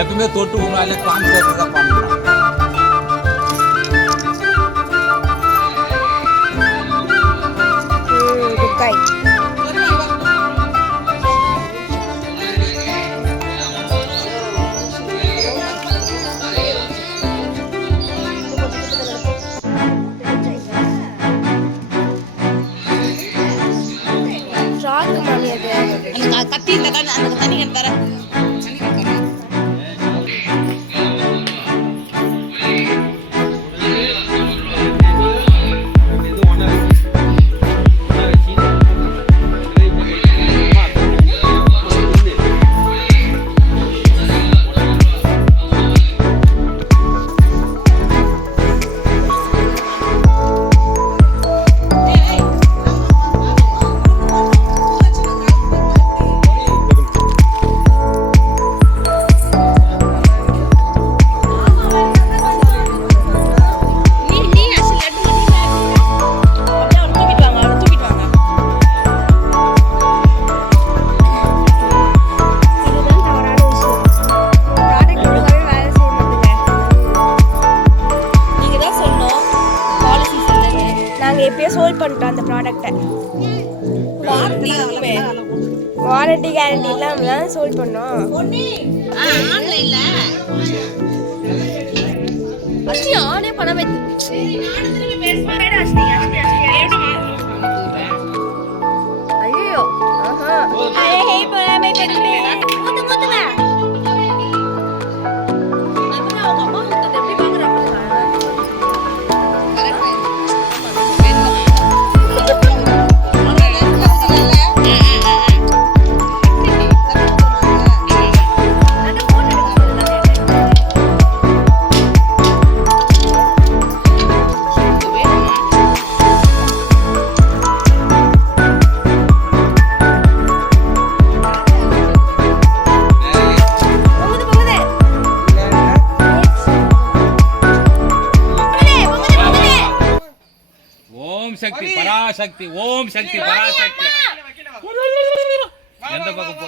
எப்பவுமே தொட்டு உங்களால கான்செப்ட் தான் பண்ணலாம். குக்காய் ஷார்ட் மாமி அது அந்த கத்தி இந்த அந்த தண்ணி கண் தர அந்த ப்ராடக்ட்டை வாரண்டி கேரண்டி இல்லாமல் தான் சோல்ட் பண்ணோம். ஆன்லைன்ல அஸ்தி ஆனே பணம் வைத்து ஐயோ ஆஹா அரே ஹே பணமே பெருமே மூத்து மூத்துங்க அப்புறம் அவங்க அம்மா வந்து எப்படி பாக்குறாங்க சக்தி பராசக்தி ஓம் சக்தி பராசக்தி எந்த பக்கம் போ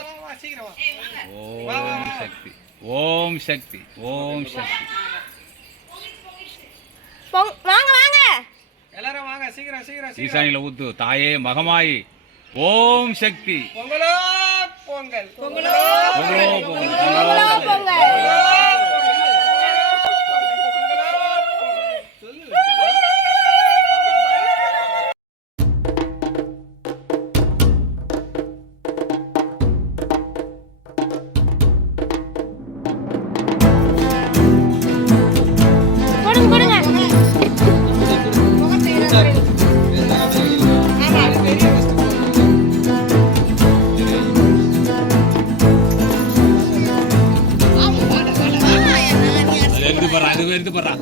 ஓம் சக்தி ஓம் சக்தி ஓம் சக்தி வாங்க வாங்க எல்லாரும் வாங்க சீக்கிரம் சீக்கிரம் ஈசானில ஊத்து தாயே மகமாயி ஓம் சக்தி பொங்கலோ பொங்கல் பொங்கலோ பொங்கலோ பொங்கல் அது எடுத்து போறா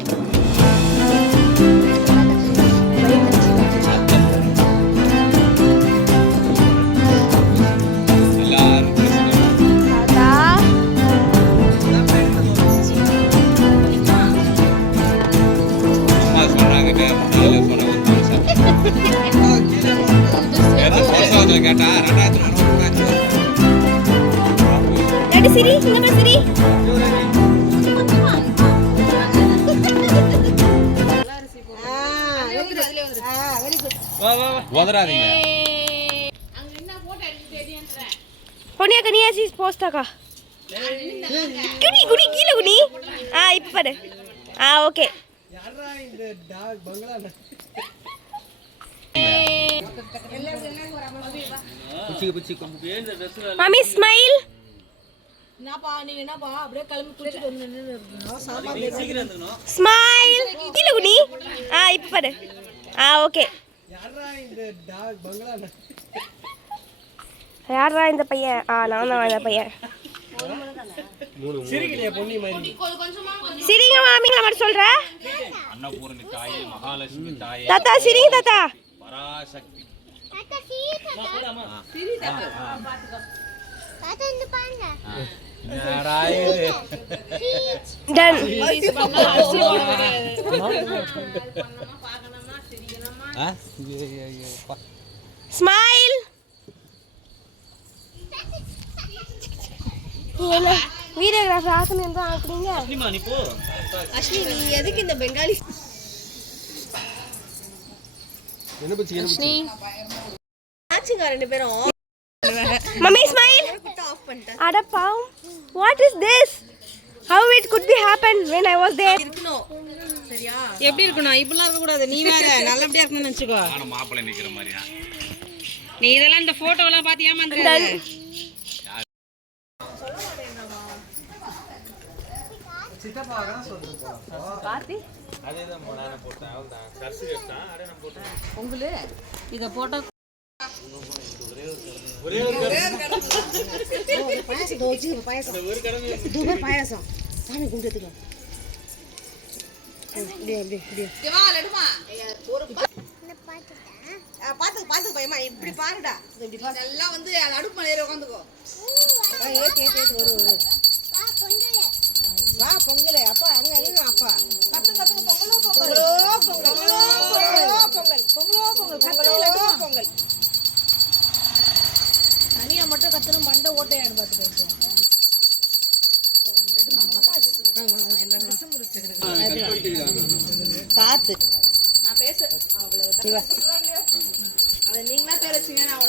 கேட்டா சிரி சின்ன சிரி ஓதராதீங்க பொன்னியா கனியா சீஸ் போஸ்டாக்கா குனி குனி கீழ குனி இப்ப பாரு ஓகே யாரா இந்த டாக் பங்களா மம்மி ஸ்மைல் என்னப்பா நீங்க என்னப்பா அப்படியே கிளம்பி குளிச்சிட்டு வந்து நின்னுறீங்க சாமான் சீக்கிரம் வந்துறணும் ஸ்மைல் கீழ குனி இப்ப பாரு ஓகே யாரா இந்த டாக் பங்களா யாரா இந்த பையன் நான் தான் இந்த பையன் சிரிக்கலையா பொன்னி மாதிரி சிரிங்க மாமி நான் மட்டும் சொல்றேன் அன்னபூரணி தாயே மகாலட்சுமி தாயே தாத்தா சிரிங்க தாத்தா பராசக்தி தாத்தா சிரி தாத்தா சிரி தாத்தா பாத்துக்கோ தாத்தா இந்த பாருங்க என்னடா இது டன் ஸ்மைல் வீடியோகிராஃபர் ஆசனம் தான் ஆக்குறீங்க. அஸ்வினி நீ எதுக்கு இந்த பெங்காலி ஆச்சுங்க ரெண்டு பேரும் மம்மி ஸ்மைல். ஆஃப் பண்ணிட்டேன். அட பாவம். What is this? How it could be happen when I was there? இருக்கணும் சரியா? எப்படி இருக்கணும்? இப்படிலாம் இருக்க கூடாது. நீ வேற நல்லபடியா இருக்கணும்னு நினைச்சுக்கோ. ஆனா மாப்பிள்ளை நிக்கிற மாதிரியா? நீ இதெல்லாம் இந்த போட்டோலாம் பார்த்து ஏமாந்துற. சித்தப்பா தான் சொல்லுங்க. உங்களுக்கு இத போட்டோ பாயாசம் தோச்சு பாயாசம் தூபர் பாயாசம் சாமி கும்பிட்டுக்கோ. அப்படியே அப்படியே அப்படியே கேவா லடுமா நான் பார்த்துட்டேன். பாத்து பயமா இப்படி பாருடா. இப்படி பாரு எல்லாம் வந்து அடுப்பு மேல ஏறி உட்கார்ந்துக்கோ. ஏத்தி ஏத்தி ஏத்தி ஒரு ஒரு வா பொங்கல். வா பொங்கல். அப்பா அங்க எங்க அப்பா கத்துங்க கத்துங்க பொங்கலோ பொங்கல் பொங்கலோ பொங்கல் பொங்கலோ பொங்கல் பொங்கலோ பொங்கல். தனியா மட்டும் கத்துன மண்டை ஓட்டையாடு பாத்துட்டு. பாத்து நான் பேச அவ்வளவுதான். அது நீங்களா பேர் வச்சீங்க நான்